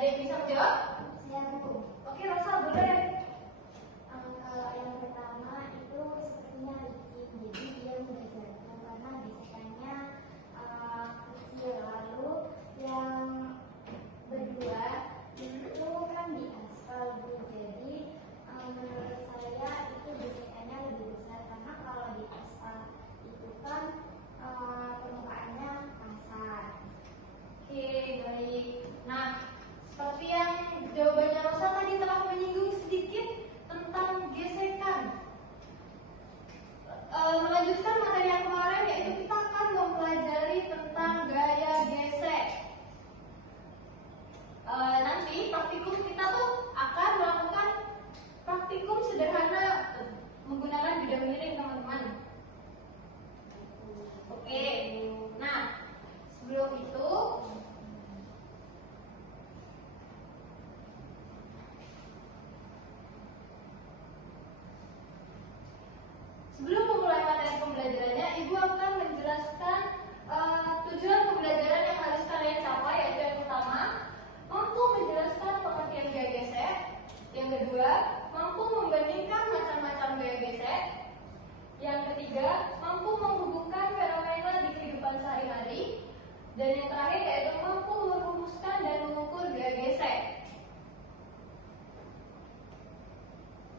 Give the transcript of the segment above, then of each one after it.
Ada yang bisa menjawab? Saya Bu. Oke, Rosa boleh. Kalau yang pertama itu sepertinya licin, jadi dia mudah jatuh karena gesekannya kecil. Lalu yang kedua itu kan di aspal Bu, jadi menurut saya itu gesekannya lebih besar karena kalau di aspal itu kan permukaannya kasar. Oke, baik. Nah, seperti yang jawabannya Rosa tadi telah menyinggung sedikit tentang gesekan. Melanjutkan materi yang kemarin, yaitu kita akan mempelajari tentang gaya gesek. Nanti praktikum kita tuh akan melakukan praktikum sederhana menggunakan bidang miring, teman-teman. Oke, nah sebelum itu sebelum memulai materi pembelajarannya, Ibu akan menjelaskan tujuan pembelajaran yang harus kalian capai, yaitu yang pertama, mampu menjelaskan pengertian gaya gesek. Yang kedua, mampu membandingkan macam-macam gaya gesek. Yang ketiga, mampu menghubungkan fenomena di kehidupan sehari-hari. Dan yang terakhir yaitu mampu merumuskan dan mengukur gaya gesek.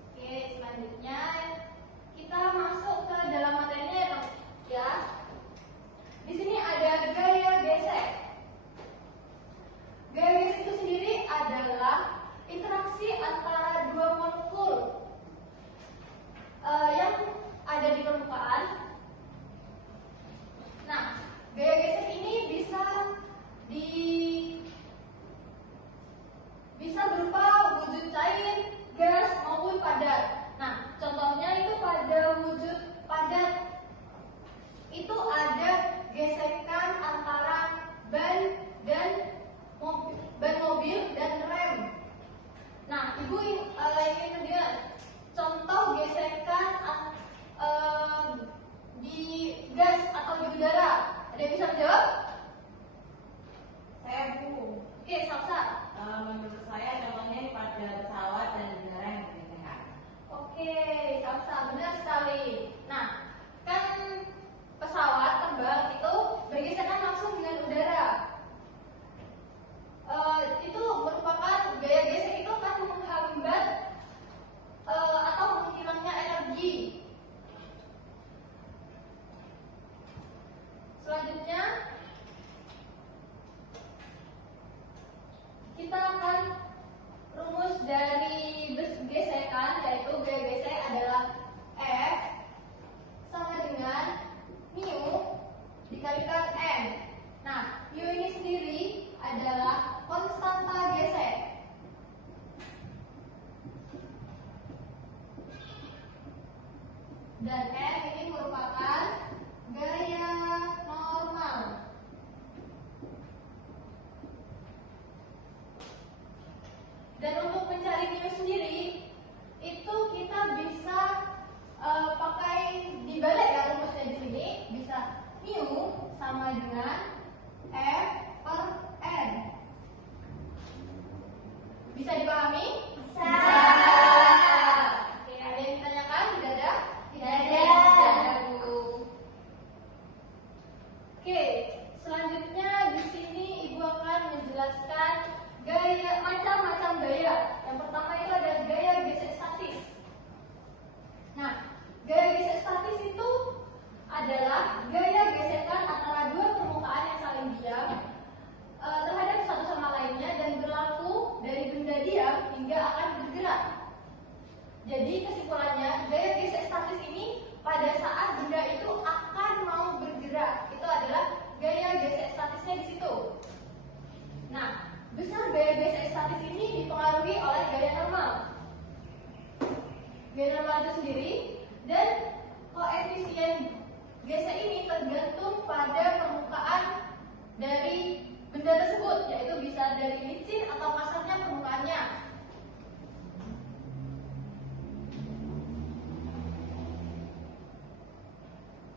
Oke, selanjutnya kita masuk ke dalam materinya ya. Di sini ada gaya gesek. Gaya gesek itu sendiri adalah interaksi antara dua molekul yang ada di permukaan. Nah, gaya gesek ini bisa berupa wujud cair, gas maupun padat. Nah, contohnya itu pada wujud padat itu ada gesekan antara ban mobil dan rem. Nah, Ibu ingin mendengar contoh gesekan di gas atau di udara. Ada yang bisa menjawab? Saya Bu. Oke, Salsa. Menurut saya contohnya pada pesawat dan udara yang bergerak. Oke, Salsa, benar sekali. Nah, kan pesawat terbang itu bergesekan langsung dengan udara. Itu merupakan gaya gesek itu akan menghambat atau menghilangnya energi. Selanjutnya kita akan rumus dari gesekan, yaitu gaya gesek adalah F sama dengan mu dikalikan M. Nah, mu ini sendiri adalah konstanta gesek. Dan M ini merupakan gaya normal. Dan untuk mencari mu sendiri, itu kita bisa pakai dibalik ya rumusnya di sini. Bisa mu sama dengan F per N. Bisa dipahami? Bisa. Oke, ada yang ditanyakan? Tidak ada? Tidak ada. Bu. Oke, selanjutnya di sini Ibu akan menjelaskan macam-macam gaya. Yang pertama itu ada gaya gesek statis. Nah, gaya gesek statis itu adalah gaya gesekan antara dua permukaan yang saling diam terhadap satu sama lainnya dan berlaku dari benda diam hingga akan bergerak. Jadi kesimpulannya, gaya gesek statis ini pada saat benda itu akan mau bergerak, itu adalah gaya gesek statisnya di situ. Nah, besar gaya gesek statis ini dipengaruhi oleh gaya normal. Gaya normal itu sendiri dan koefisien gesek ini tergantung pada permukaan dari benda tersebut, yaitu bisa dari licin atau kasarnya permukaannya.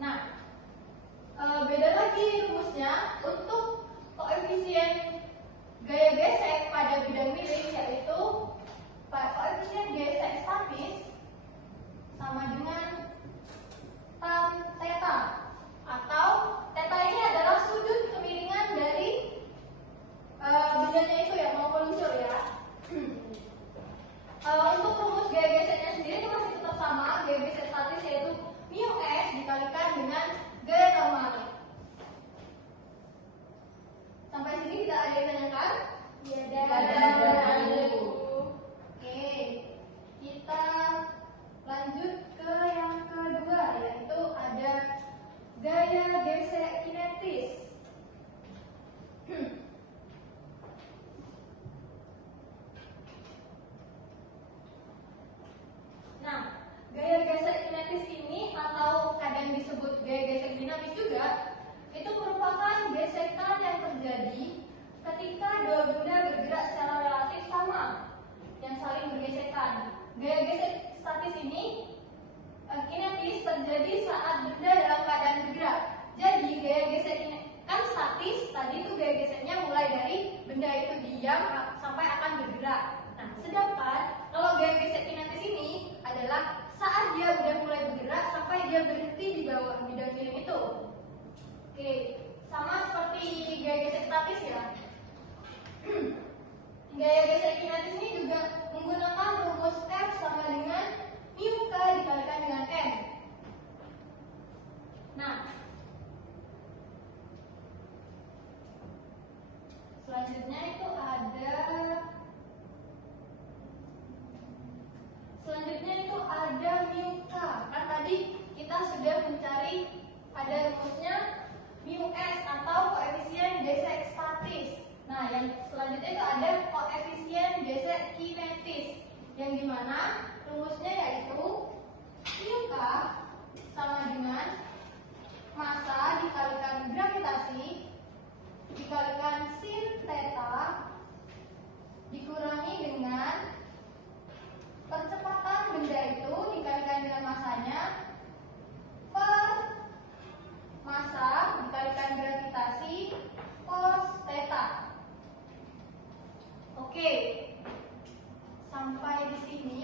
Nah, beda lagi rumusnya untuk koefisien gaya gesek pada pada bidang miring, yaitu koefisien gesek statis sama dengan tan theta, atau theta ini adalah sudut kemiringan dari bendanya itu ya, mau meluncur ya. Untuk rumus gaya geseknya sendiri itu masih tetap sama, gaya gesek statis yaitu mu s dikalikan dengan gaya normal. Sampai sini tidak ada yang tanyakan? Ya, Ada. Oke, kita lanjut ke yang kedua, yaitu ada gaya gesek kinetis. Nah, gaya gesek kinetis ini atau kadang disebut gaya gesek dinamis juga, itu merupakan gesekan yang terjadi ketika dua benda bergerak secara relatif sama yang saling bergesekan. Gaya gesek statis ini kinetis terjadi saat benda dalam keadaan bergerak. Jadi gaya gesek kan statis, tadi itu gaya geseknya mulai dari benda itu diam sampai akan bergerak. Nah, sedangkan kalau gaya gesek kinetis ini adalah saat dia udah mulai bergerak sampai dia berhenti di bawah bidang miring itu. Oke, sama seperti gaya gesek statis ya. Gaya gesek kinetis ini juga menggunakan rumus F sama dengan mu k dikalikan dengan m. Nah, selanjutnya itu ada mu k. Kan tadi kita sudah mencari ada rumusnya mu s atau koefisien gesek statis. Nah, yang selanjutnya itu ada koefisien gesek kinetis, yang dimana rumusnya yaitu mu k sama dengan massa dikalikan gravitasi dikalikan sin theta dikurangi dengan percepatan benda itu dikalikan dengan massanya per massa dikalikan gravitasi cos theta. Oke, sampai di sini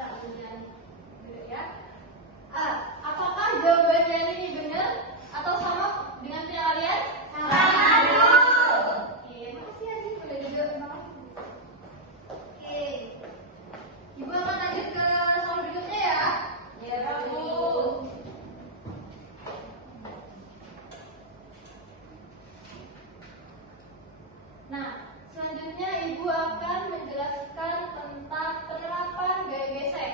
Enggak benar. Benar ya. Apakah jawabannya ini benar atau sama dengan punya kalian? Oke, makasih ya Ibu udah juga banget. Oke, Ibu akan lanjut ke soal berikutnya ya. Ya, Bu. Nah, selanjutnya Ibu akan menjelaskan tentang penerapan gaya gesek.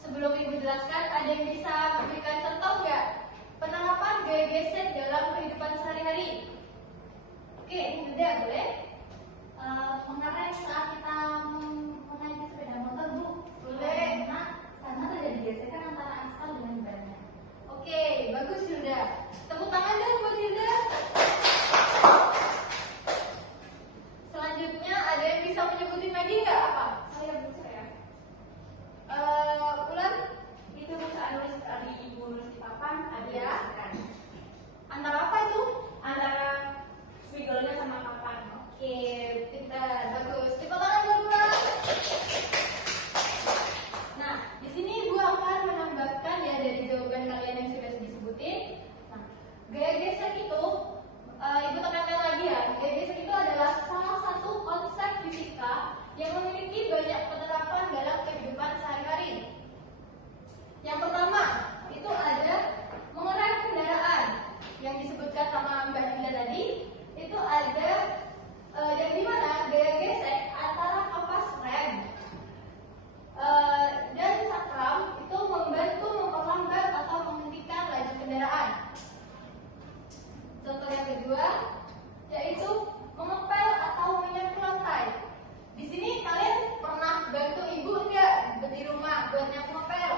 Sebelum Ibu jelaskan, ada yang bisa memberikan contoh nggak? Penerapan gaya gesek dalam kehidupan sehari-hari. Oke, ini Yuda, boleh? Kemarin saat kita menaiki sepeda motor, Bu, Boleh. karena terjadi gesekan antara aspal dengan bannya. Oke, bagus Yuda. Tepuk tangan dong buat Yuda. Selanjutnya ada yang bisa menyebutin lagi nggak apa? Saya baca ya. Ulan, Itu saat nulis tadi Ibu nulis di papan ada Ya. gesekan antara apa itu? antara spidolnya sama papan. Oke, pintar, bagus. Tepuk tangan dong Ulan. Nah, di sini Ibu akan menambahkan ya dari jawaban kalian yang sudah disebutin. Nah, gaya gesek itu Ibu tekankan lagi ya. Gaya gesek itu adalah salah satu konsep fisika yang memiliki banyak penerapan dalam kehidupan sehari-hari. Yang pertama itu ada mengerem kendaraan yang disebutkan sama Mbak Dinda tadi. Itu ada yang dimana gaya gesek antara kapas rem dan cakram itu membantu memperlambat atau menghentikan laju kendaraan. Contoh yang kedua yaitu mengepel atau menyapu lantai. Di sini kalian pernah bantu ibu enggak di rumah buat nyapu ngepel?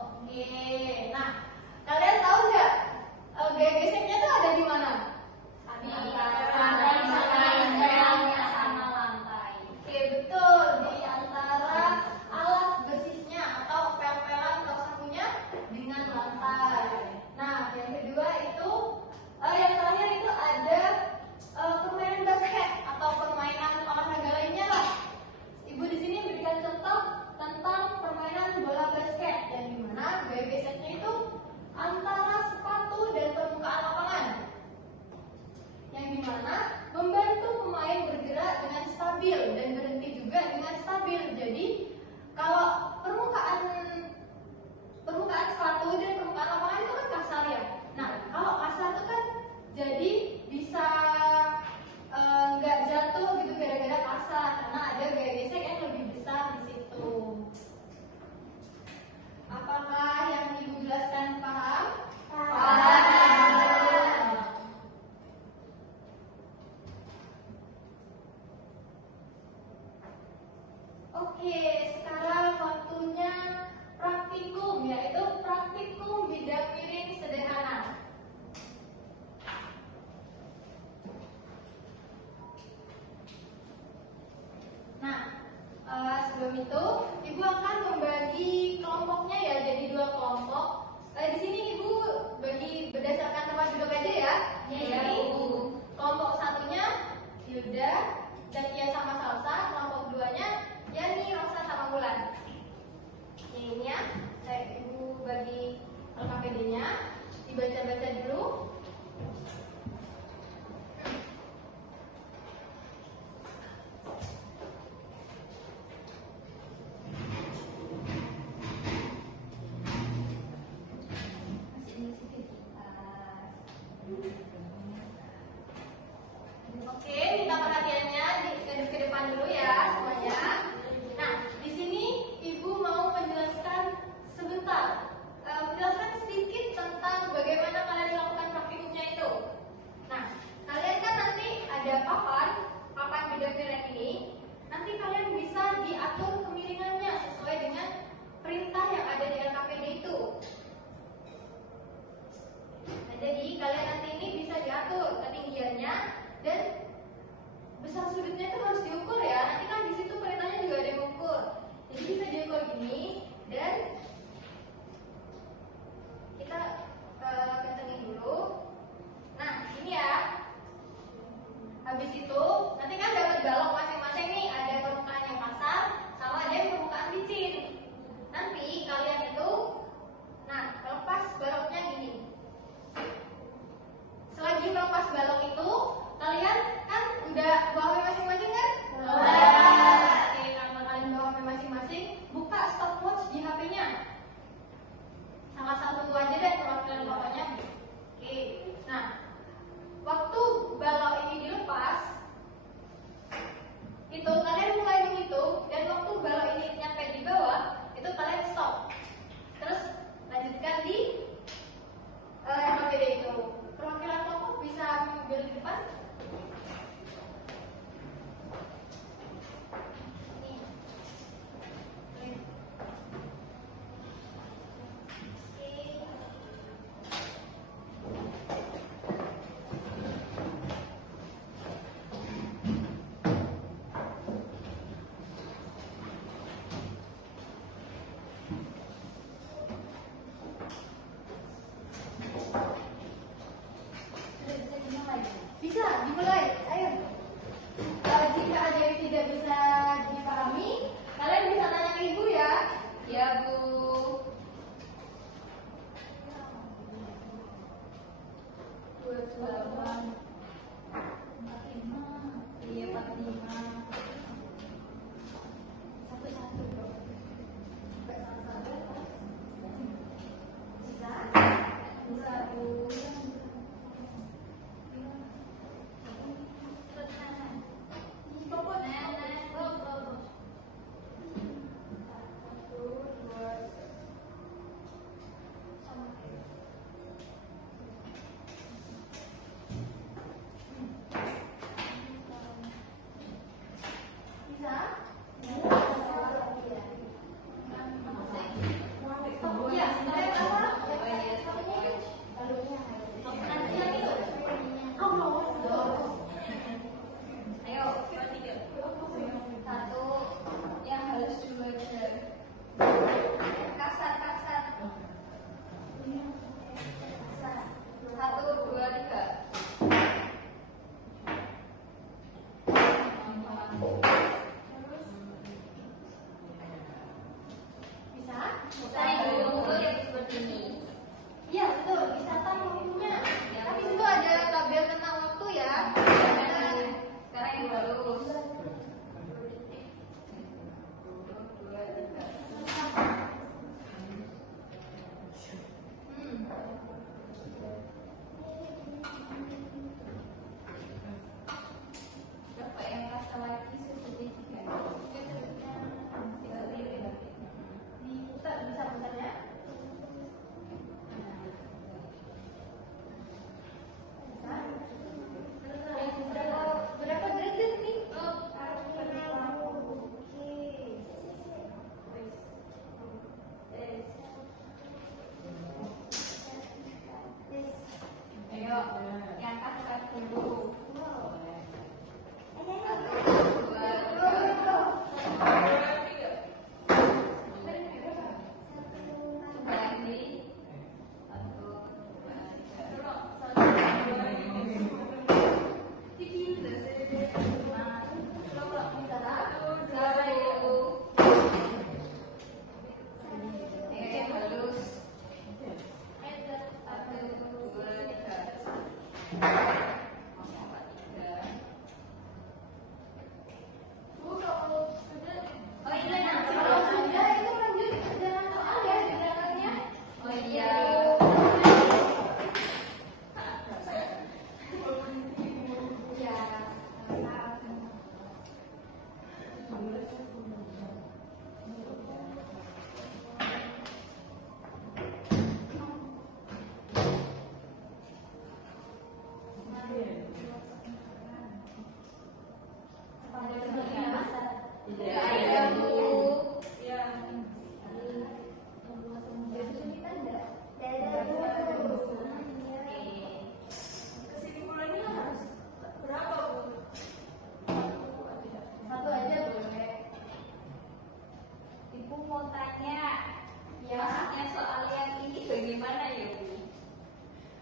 Oke, nah kalian tahu nggak gaya geseknya tuh ada di mana? Sama lantai. Oke, betul, di antara alat bersihnya atau pel-pelan atau sapunya dengan lantai. Nah, yang kedua itu, yang terakhir itu ada permainan basket atau permainan olahraga lainnya lah. Ibu di sini berikan contoh tentang permainan bola basket yang dimana gaya geseknya itu antara sepatu dan permukaan lapangan. Yang dimana membantu pemain bergerak dengan stabil dan berhenti juga dengan stabil. Jadi kalau permukaan sepatu dan permukaan lapangan itu kan kasar ya. Nah kalau kasar itu kan jadi bisa nggak jatuh gitu gara-gara kasar karena ada gaya gesek yang lebih besar di situ. Apakah yang Ibu jelaskan paham? Oke, sekarang waktunya praktikum, yaitu praktikum bidang miring sederhana. Nah, sebelum itu, Ibu akan membagi kelompoknya ya jadi 2 kelompok. Di sini Ibu bagi berdasarkan tempat duduk aja ya. Iya, Ibu. Kelompok satunya Hilda dan Tia sama Salsa. Kelompok 2-nya Yani, Rosa sama Wulan. Ini ya, Ibu bagi LKPD-nya, dibaca-baca dulu. Oke, minta perhatiannya Kalian bisa tanya ke ibu ya. Ya Bu. 28, 45, iya 45. Satu-satu dong. Sampai satu-satu. Bisa? Bisa Bu. Pokok nenek, go. 1, 2, sama. Bisa? Iya, saya apa? Nanti yang itu. Ayo, satu yang halus dulu aja. Kasar. 1, 2, 3. Bisa? Saya dulu yang seperti ini. Iya betul, bisa tahu waktunya. Tapi itu ada tabel tentang waktu ya. Sekarang yang halus. 2, 3. Berapa yang rasa lagi seperti tiga? Diputar, bisa putar ya? Bisa? Berapa derajat nih? Ayo, yang angkat dulu. 1, 1 aja boleh. Ibu mau tanya, Ya. masuknya soal yang ini bagaimana ya Bu?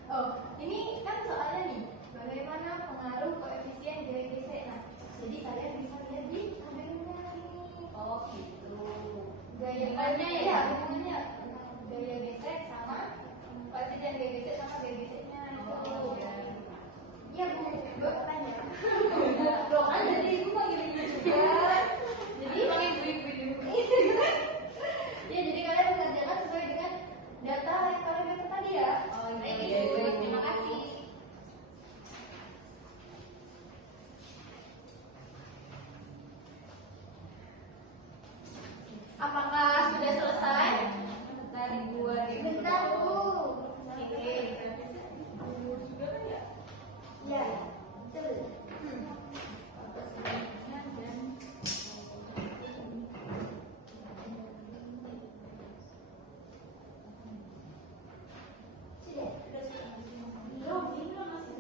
Oh, ini kan soalnya nih, bagaimana pengaruh koefisien gaya gesek. Nah, jadi kalian bisa lihat di tabelnya ini. Oh gitu. Gaya Hubungannya ya? Iya, hubungannya gaya gesek sama koefisien gaya gesek sama gaya geseknya itu. Oh, ya. Iya Bu, gue tanya. Loh kan jadi ibu panggil ibu juga. Jadi Panggil ibu-ibu dulu. ya jadi kalian mengerjakan sesuai dengan data yang kalian dapat tadi ya. Oh Baik, iya. Ibu. Terima kasih. Apakah sudah selesai? Bentar Ibu, ada yang Bentar Bu. Oke. Ya, betul. Sudah. Belum masih selesai.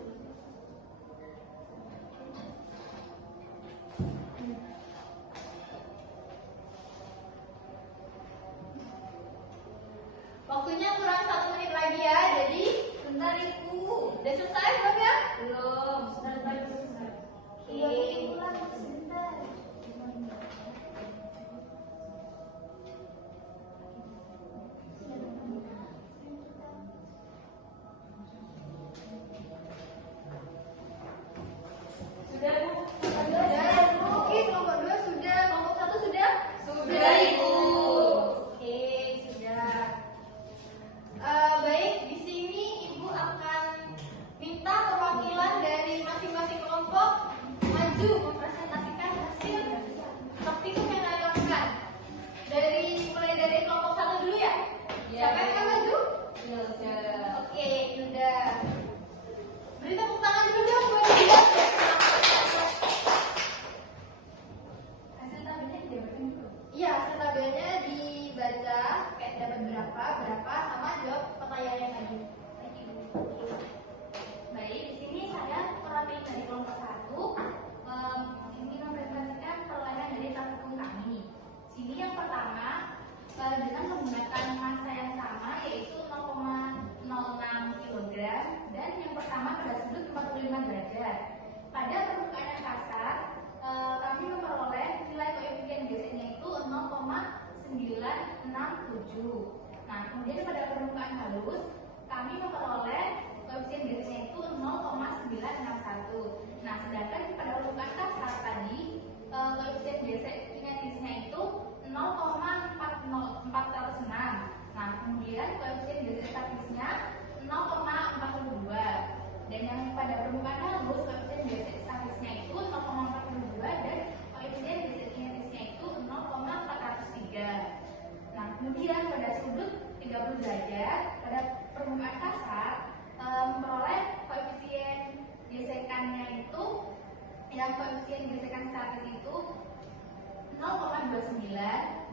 67. Nah, kemudian pada permukaan halus kami memperoleh koefisien gesnya itu 0,961. Nah, sedangkan pada permukaan kasar tadi koefisien gesek kinetisnya itu 0,406. Nah, kemudian koefisien gesek statisnya 0,42. Dan yang pada permukaan halus koefisien gesek statisnya itu 0,42 dan koefisien gesek kinetisnya itu 0,403. Nah, kemudian pada sudut 30 derajat pada permukaan kasar memperoleh koefisien gesekannya itu, yang koefisien gesekan statis itu 0,29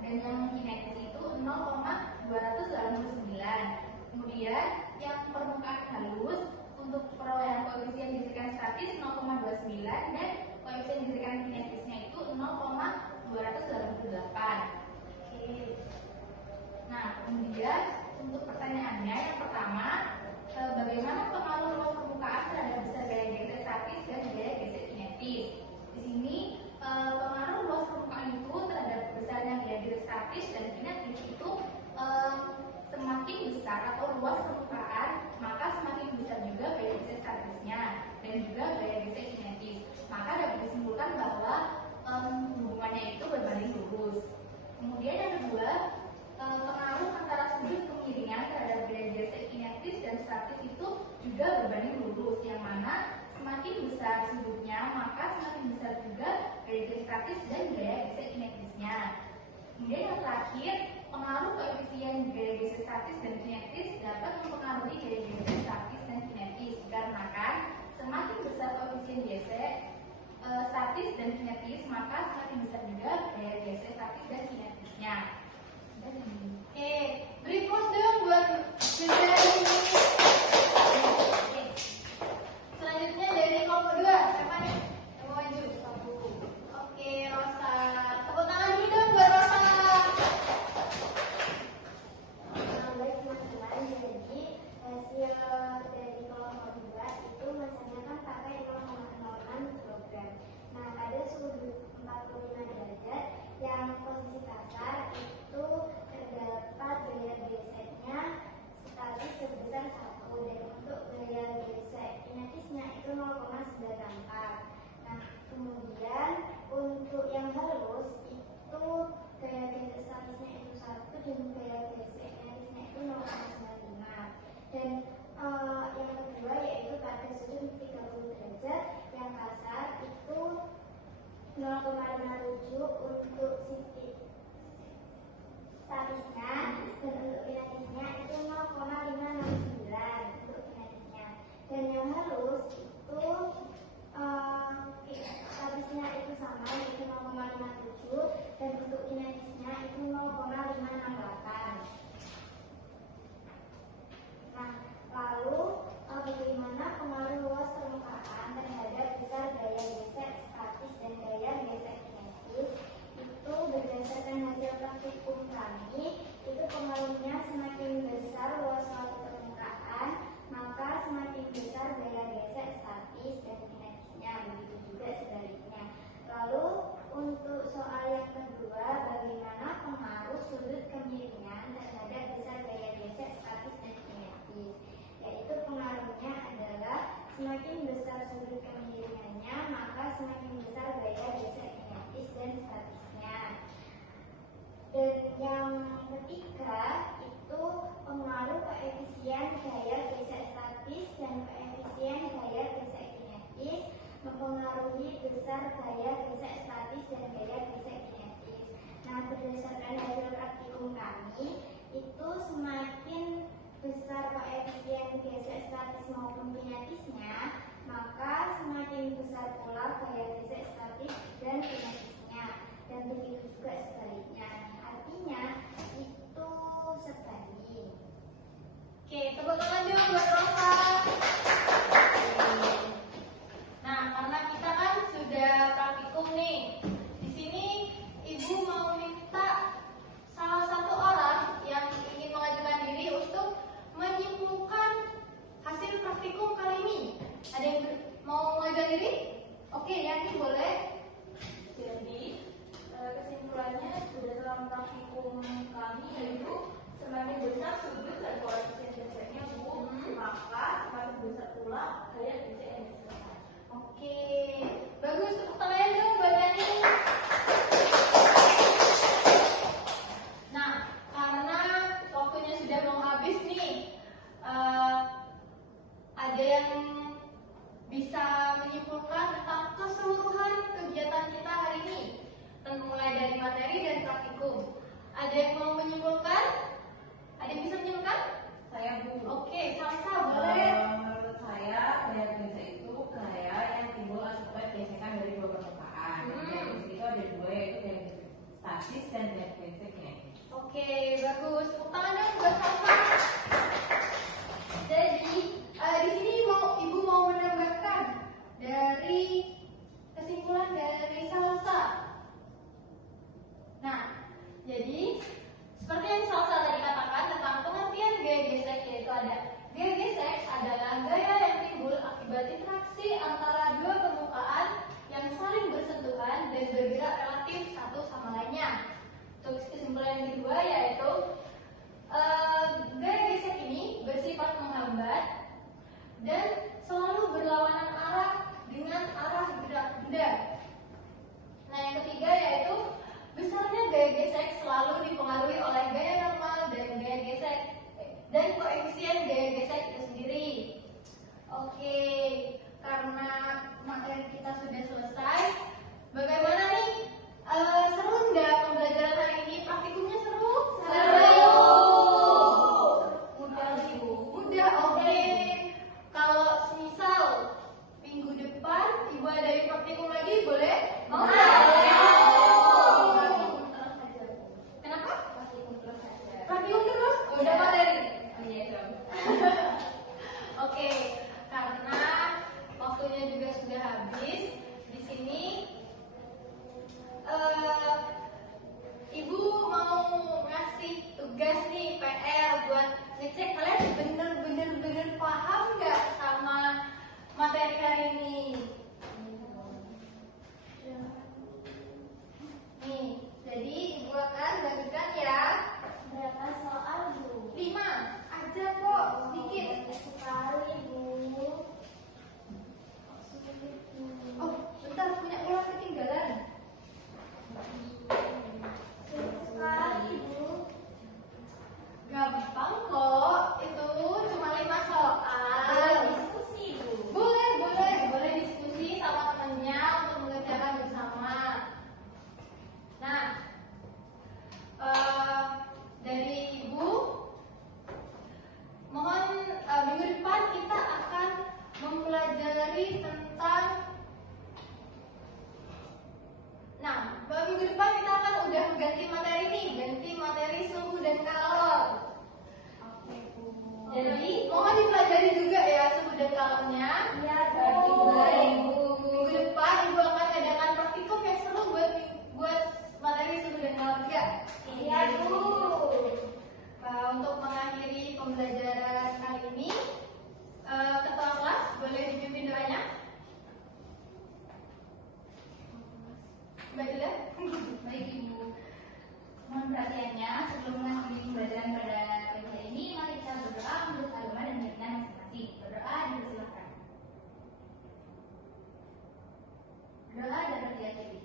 dan yang kinetis itu 0,289. Kemudian yang permukaan halus untuk perolehan koefisien gesekan statis 0,29 dan koefisien gesekan kinetisnya itu 0,288. Oke. Nah, kemudian untuk pertanyaannya yang pertama, bagaimana pengaruh ruang permukaan terhadap besar gaya gesek statis dan gaya gesek kinetis? Di sini pengaruh luas permukaan itu terhadap besarnya gaya gesek statis dan kinetis itu semakin besar atau luas permukaan, maka semakin besar juga gaya gesek statisnya dan juga gaya gesek kinetis. Maka dapat disimpulkan bahwa hubungannya itu berbanding lurus. Kemudian yang kedua, pengaruh antara sudut kemiringan terhadap gaya gesek kinetis dan statis itu juga berbanding lurus, yang mana semakin besar sudutnya maka semakin besar juga gaya gesek statis dan gaya gesek kinetisnya. Kemudian yang terakhir, pengaruh koefisien gaya gesek statis dan kinetis dapat mempengaruhi gaya gesek statis dan kinetis, dikarenakan semakin besar koefisien gesek statis dan kinetis maka semakin besar juga gaya gesek statis dan kinetisnya. Oke, beri pause dong buat belajar ini. Oke. Selanjutnya dari kelompok 2, siapa nih? Yang mau maju? Oke, Rosa. Tepuk tangan dulu dong buat Rosa. Baik teman-teman, jadi hasil dari kelompok 2 itu masanya kan pakai 0,06 mikrogram. Nah, pada sudut 45 derajat yang posisi kasar itu terdapat gaya geseknya statis sebesar 1 dan untuk gaya gesek kinetisnya itu 0,94. Nah, kemudian untuk yang halus itu gaya gesek statisnya itu 1 dan gaya gesek kinetisnya itu 0,95. Dan yang kedua yaitu pada sudut 30 derajat yang kasar itu 0,57 untuk statisnya dan untuk kinetisnya itu 0,569 untuk kinetisnya. Dan yang halus itu statisnya itu sama yaitu 0,57 dan untuk kinetisnya itu 0,568. Nah, lalu bagaimana pengaruh luas permukaan terhadap besar gaya gesek statis dan gaya gesek kinetis? Itu berdasarkan hasil praktikum kami, itu pengaruhnya semakin besar luas suatu permukaan, maka semakin besar gaya gesek statis dan kinetisnya, begitu juga sebaliknya. Lalu untuk soal yang kedua, bagaimana pengaruh sudut kemiringan terhadap besar gaya gesek statis dan kinetis? Yaitu pengaruhnya adalah semakin besar sudut kemiringannya, maka semakin besar gaya gesek kinetis dan statisnya. Dan yang ketiga itu pengaruh koefisien gaya gesek statis dan koefisien gaya gesek kinetis mempengaruhi besar gaya gesek statis dan gaya gesek kinetis. Nah, berdasarkan hasil praktikum kami, itu semakin besar koefisien gesek statis maupun kinetisnya, maka semakin besar pula gaya gesek statis dan sudut dan koefisien geseknya, Bu. Maka semakin besar pula gaya gesek yang diselesaikan. Oke, bagus. Tepuk tangan dong buat Dani. Nah, karena waktunya sudah mau habis nih, ada yang bisa menyimpulkan tentang keseluruhan kegiatan kita hari ini, mulai dari materi dan praktikum. Ada yang mau menyimpulkan? Ada yang bisa menyimpulkan? Saya Bu. Oke, Salsa boleh. Menurut saya gaya gesek itu gaya yang timbul akibat gesekan dari dua permukaan. Gaya gesek itu ada dua, yaitu gaya gesek statis dan gaya gesek kinetis. Oke, bagus. Tepuk tangan dong buat Salsa. Jadi, di sini Ibu mau menambahkan dari kesimpulan dari Salsa. Nah, jadi seperti yang Salsa tadi katakan tentang pengertian gaya gesek, yaitu ada gaya gesek adalah gaya yang timbul akibat interaksi antara dua permukaan yang saling bersentuhan dan bergerak relatif satu sama lainnya. Untuk kesimpulan yang kedua yaitu gaya gesek ini bersifat menghambat dan selalu berlawanan arah dengan arah gerak benda. Nah, yang ketiga yaitu besarnya gaya gesek selalu dipengaruhi oleh gaya normal dan gaya gesek dan koefisien gaya gesek itu sendiri. Oke, karena materi kita sudah selesai, bagaimana nih? Seru nggak pembelajaran hari ini? Praktikumnya seru? Seru. Mudah sih, Bu. Mudah, oke. Kalau misal minggu depan Ibu ada praktikum lagi, boleh? Mau nggak? Praktikum terus aja, Bu. Kenapa? Praktikum terus aja. Praktikum terus? Udah materi? Iya dong. Oke, karena waktunya juga sudah habis. Di sini Ibu mau ngasih tugas nih, PR buat ngecek kalian bener paham nggak sama materi hari ini. Nih, jadi Ibu akan bagikan ya. Berapa soal, Bu? 5 aja kok, sedikit. Sekali, Bu. Oh, bentar, punya ulang ketinggalan. Sekali, Bu. Gampang kok, itu cuma 5 soal. Diskusi, Bu. Boleh diskusi sama temannya untuk mengerjakan bersama. Nah, dari Ibu, mohon minggu depan kita akan mempelajari tentang. Nah, minggu depan kita akan udah ganti materi nih, ganti materi suhu dan kalor. Oke, Bu. Jadi mohon dipelajari juga ya suhu dan kalornya. Iya, Baik, Bu. Minggu depan Ibu akan adakan praktikum yang seru buat materi suhu dan kalor juga. Iya, Bu. Untuk mengakhiri pembelajaran kali ini, ketua kelas boleh dipimpin doanya. Baiklah. Baik Ibu, mohon perhatiannya sebelum mengakhiri pembelajaran pada pagi hari ini, mari kita berdoa menurut agama dan keyakinan masing-masing. Berdoa dipersilakan. Berdoa dan berhati-hati.